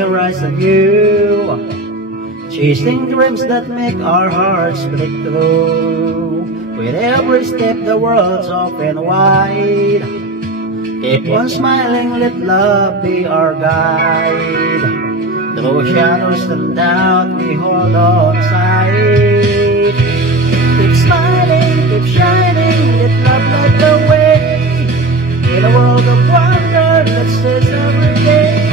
we rise anew, chasing dreams that make our hearts break through. With every step the world's open wide, keep on smiling, let love be our guide. Through shadows and doubt we hold on tight. Keep smiling, keep shining, let love light the way. In a world of wonder, let's seize every day.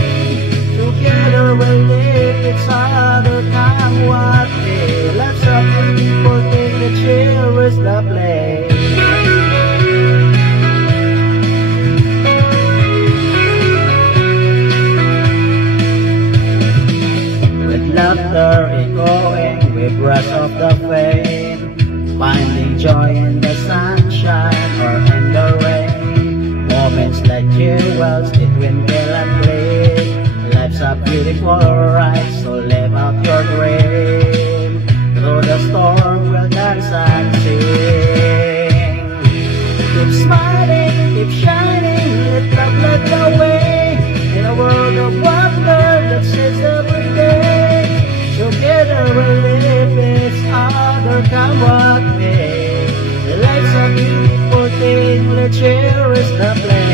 Together we'll live, it's harder than what may. Let's up people take the cherish the play. With laughter echoing, we brush off the pain, finding joy in the sunshine or in the rain. Moments like jewels, they twinkle and blink. Life's a beautiful ride, so live out your dream. Through the storm, we'll dance and sing. Keep smiling, keep shining, let love lead the way. In a world of wonder, let's seize every day. Together we'll live, it's other come what may. Life's a beautiful thing, let's cherish the play.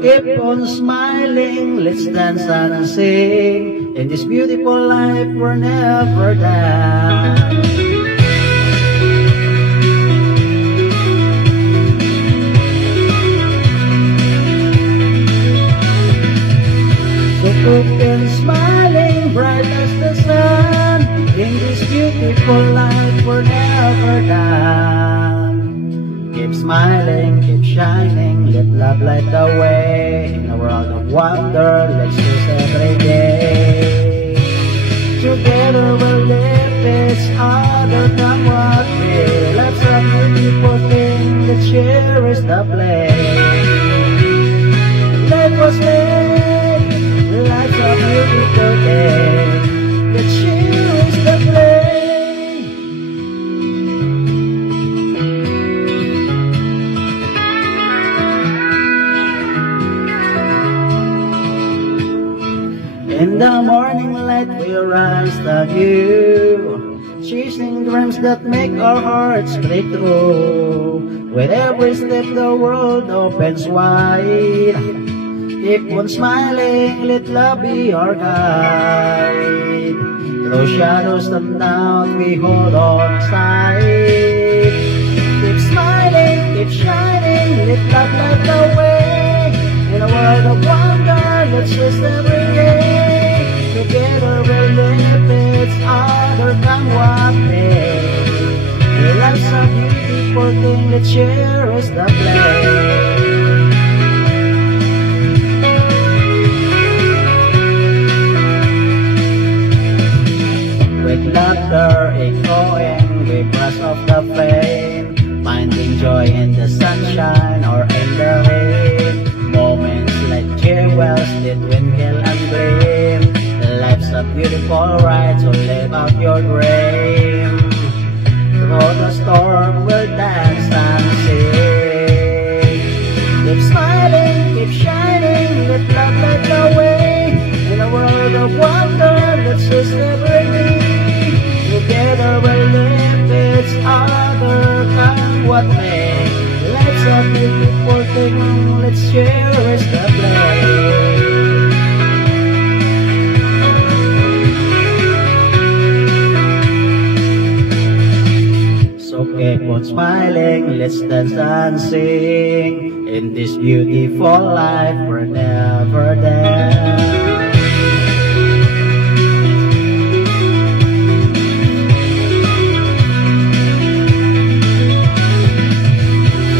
Keep on smiling, let's dance and sing. In this beautiful life, we're never done. So keep on smiling, bright as the sun. In this beautiful life, we're never done. Keep smiling, keep shining, let love light the way. In a world of wonder, let's choose every day. Together we'll live, it's harder than what may. Let's have a beautiful thing, let's cherish the play. Life was made, life's a beautiful day. Let's cherish the play. In the morning light we rise anew, chasing dreams that make our hearts break through. With every step the world opens wide, keep on smiling, let love be our guide. Through shadows and doubt we hold on tight. Keep smiling, keep shining, let love light the way. In a world of wonder, let's seize every day. Together we'll live, it's other than what may. Life's a beautiful thing, let's cherish the play. With laughter echoing, we brush off the pain, finding joy in the sunshine or in the rain. Moments like jewels, they twinkle and gleam. Life's a beautiful ride, so live out your dream. Through the storm, we'll dance and sing. Keep smiling, keep shining, let love light the way. In a world of wonder, let's seize every day. Together we'll live, it's other than what may. Life's a beautiful thing, let's cherish the play. Keep on smiling, let's dance and sing. In this beautiful life, we're never done.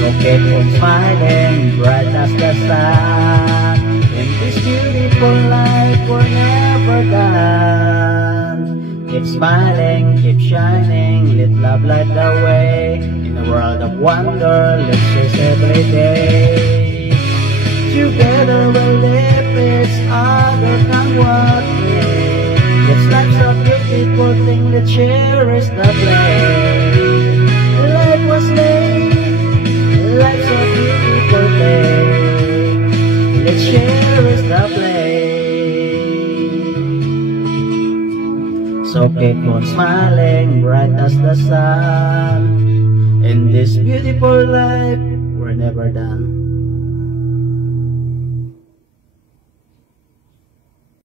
So keep on smiling, bright as the sun. In this beautiful life, we're never done. Keep smiling, keep shining, let love light the way. In a world of wonder, let's chase every day. Together we'll live, it's other than what may. It's life's a beautiful thing, let's cherish the play. Life was must live. Life's a beautiful day. Let's cherish the play. So keep on smiling, bright as the sun. In this beautiful life, we're never done.